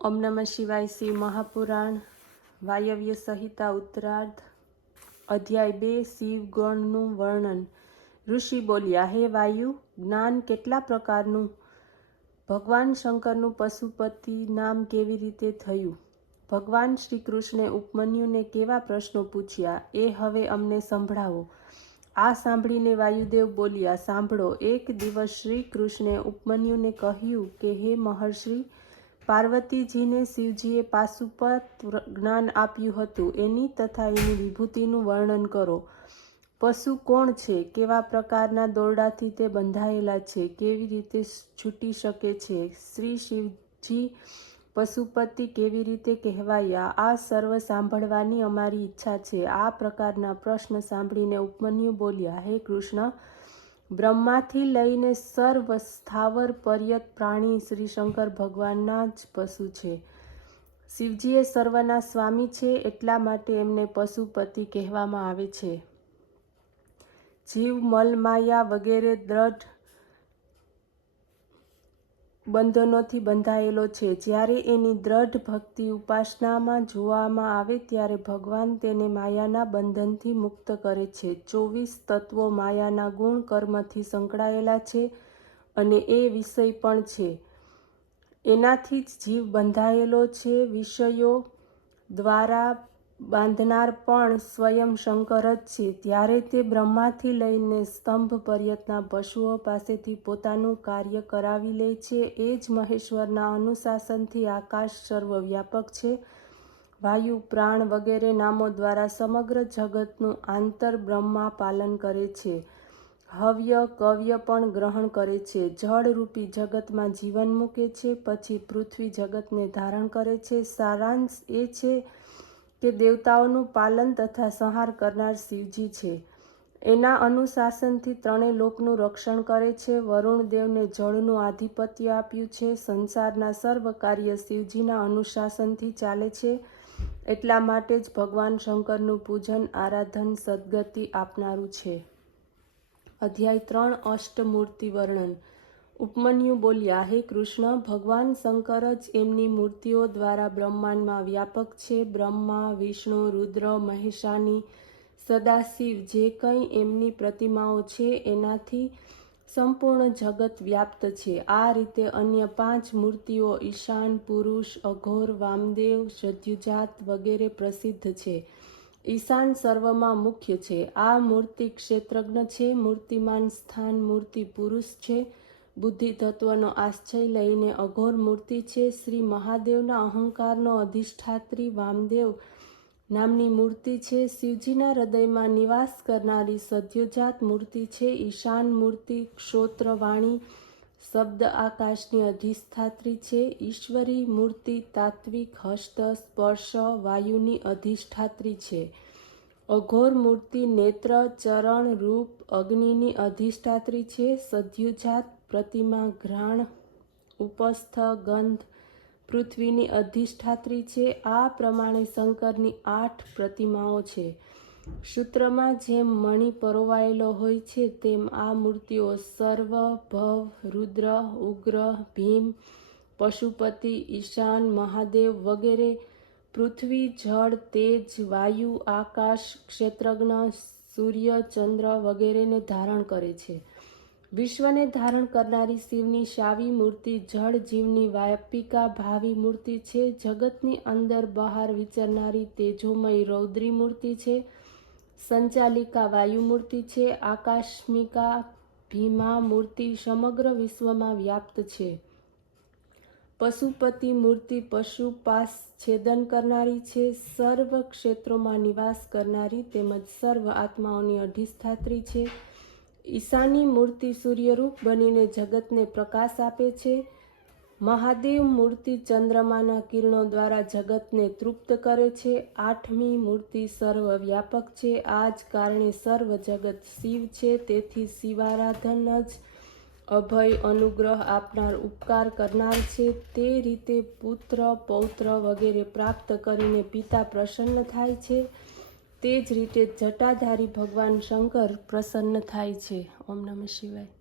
ओम नमः शिवाय। श्री महापुराण वायव्य संहिता उत्तरार्ध अध्याय 2 शिव गणનું વર્ણન। ઋષિ બોલ્યા, હે વાયુ, જ્ઞાન કેટલા પ્રકારનું? ભગવાન શંકરનું પશુપતિ નામ કેવી રીતે થયું? ભગવાન શ્રી કૃષ્ણે ઉપમન્યુને કેવા પ્રશ્નો પૂછ્યા એ હવે અમને સંભળાવો। આ સાંભળીને વાયુદેવ બોલ્યા, સાંભળો। એક દિવસ શ્રી કૃષ્ણે ઉપમન્યુને કહ્યું કે હે મહર્ષિ, પાર્વતીજીને શિવજીએ પાશુપત જ્ઞાન આપ્યું હતું એની તથા એની વિભૂતિનું વર્ણન કરો। પશુ કોણ છે? કેવા પ્રકારના દોરડાથી તે બંધાયેલા છે? કેવી રીતે છૂટી શકે છે? શ્રી શિવજી પશુપતિ કેવી રીતે કહેવાયા? આ સર્વ સાંભળવાની અમારી ઈચ્છા છે। આ પ્રકારના પ્રશ્ન સાંભળીને ઉપમન્યુ બોલ્યા, હે કૃષ્ણ, બ્રહ્માથી લઈને સર્વ સ્થાવર પર્યત પ્રાણી શ્રી શંકર ભગવાનના જ પશુ છે। શિવજી એ સર્વના સ્વામી છે, એટલા માટે એમને પશુપતિ કહેવામાં આવે છે। જીવ મલ માયા વગેરે દ્રઢ બંધનોથી બંધાયેલો છે। જ્યારે એની દ્રઢ ભક્તિ ઉપાસનામાં જોવામાં આવે ત્યારે ભગવાન તેને માયાના બંધનથી મુક્ત કરે છે। 24 તત્વો માયાના ગુણ કર્મથી સંકળાયેલા છે અને એ વિષય પણ છે। એનાથી જ જીવ બંધાયેલો છે। વિષયો દ્વારા બાંધનાર પણ સ્વયં શંકર જ છે। ત્યારે તે બ્રહ્માથી લઈને સ્તંભ પર્યતના પશુઓ પાસેથી પોતાનું કાર્ય કરાવી લે છે। એ જ મહેશ્વરના અનુશાસનથી આકાશ સર્વવ્યાપક છે। વાયુ, પ્રાણ વગેરે નામો દ્વારા સમગ્ર જગતનું આંતર બ્રહ્મા પાલન કરે છે। હવ્ય કવ્ય પણ ગ્રહણ કરે છે। જળરૂપી જગતમાં જીવન મૂકે છે, પછી પૃથ્વી જગતને ધારણ કરે છે। સારાંશ એ છે કે દેવતાઓનું પાલન તથા સંહાર કરનાર શિવજી છે। એના અનુશાસનથી ત્રણેય લોકનું રક્ષણ કરે છે। વરુણ દેવને જળનું આધિપત્ય આપ્યું છે। સંસારના સર્વ કાર્ય શિવજીના અનુશાસનથી ચાલે છે। એટલા માટે જ ભગવાન શંકરનું પૂજન આરાધન સદગતિ આપનારું છે। અધ્યાય 3 અષ્ટમૂર્તિ વર્ણન। ઉપમન્યુ બોલ્યા, હે કૃષ્ણ, ભગવાન શંકર જ એમની મૂર્તિઓ દ્વારા બ્રહ્માંડમાં વ્યાપક છે। બ્રહ્મા, વિષ્ણુ, રુદ્ર, મહેશાની, સદાશિવ જે કંઈ એમની પ્રતિમાઓ છે એનાથી સંપૂર્ણ જગત વ્યાપ્ત છે। આ રીતે અન્ય 5 મૂર્તિઓ ઈશાન, પુરુષ, અઘોર, વામદેવ, સદ્યુજાત વગેરે પ્રસિદ્ધ છે। ઈશાન સર્વમાં મુખ્ય છે। આ મૂર્તિ ક્ષેત્રજ્ઞ છે। મૂર્તિમાન સ્થાન મૂર્તિ પુરુષ છે। બુદ્ધિ તત્વનો આશ્રય લઈને અઘોર મૂર્તિ છે। શ્રી મહાદેવના અહંકારનો અધિષ્ઠાત્રી વામદેવ નામની મૂર્તિ છે। શિવજીના હૃદયમાં નિવાસ કરનારી સદ્યોજાત મૂર્તિ છે। ઈશાન મૂર્તિ ક્ષોત્ર વાણી શબ્દ આકાશની અધિષ્ઠાત્રી છે। ઈશ્વરી મૂર્તિ તાત્વિક હસ્ત સ્પર્શ વાયુની અધિષ્ઠાત્રી છે। અઘોર મૂર્તિ નેત્ર ચરણ રૂપ અગ્નિની અધિષ્ઠાત્રી છે। સદ્યુજાત પ્રતિમા ઘ્રાણ ઉપસ્થ ગંધ પૃથ્વીની અધિષ્ઠાત્રી છે। આ પ્રમાણે શંકરની 8 પ્રતિમાઓ છે। સૂત્રમાં જેમ મણિ પરોવાયેલો હોય છે તેમ આ મૂર્તિઓ સર્વ, ભવ, રુદ્ર, ઉગ્ર, ભીમ, પશુપતિ, ઈશાન, મહાદેવ વગેરે પૃથ્વી, જળ, તેજ, વાયુ, આકાશ, ક્ષેત્રજ્ઞ, સૂર્ય, ચંદ્ર વગેરેને ધારણ કરે છે। વિશ્વને ધારણ કરનારી શિવની શાવી મૂર્તિ જળ જીવની વ્યાપિકા ભાવી મૂર્તિ છે। જગતની અંદર બહાર વિચરનારી તેજોમય રૌદ્રી મૂર્તિ છે। સંચાલિકા વાયુ મૂર્તિ છે। આકાશમિકા ભીમા મૂર્તિ સમગ્ર વિશ્વમાં વ્યાપ્ત છે। પશુપતિ મૂર્તિ પશુ પાશ છેદન કરનારી છે। સર્વ ક્ષેત્રોમાં નિવાસ કરનારી તેમજ સર્વ આત્માઓની અધિષ્ઠાત્રી છે। ઈશાની મૂર્તિ સૂર્યરૂપ બનીને જગતને પ્રકાશ આપે છે। મહાદેવ મૂર્તિ ચંદ્રમાના કિરણો દ્વારા જગતને તૃપ્ત કરે છે। 8મી મૂર્તિ સર્વવ્યાપક છે। આ જ કારણે સર્વ જગત શિવ છે। તેથી શિવારાધન જ અભય અનુગ્રહ આપનાર ઉપકાર કરનાર છે। તે રીતે પુત્ર પૌત્ર વગેરે પ્રાપ્ત કરીને પિતા પ્રસન્ન થાય છે। તે જ રીતે જટાધારી ભગવાન શંકર પ્રસન્ન થાય છે। ઓમ નમઃ શિવાય।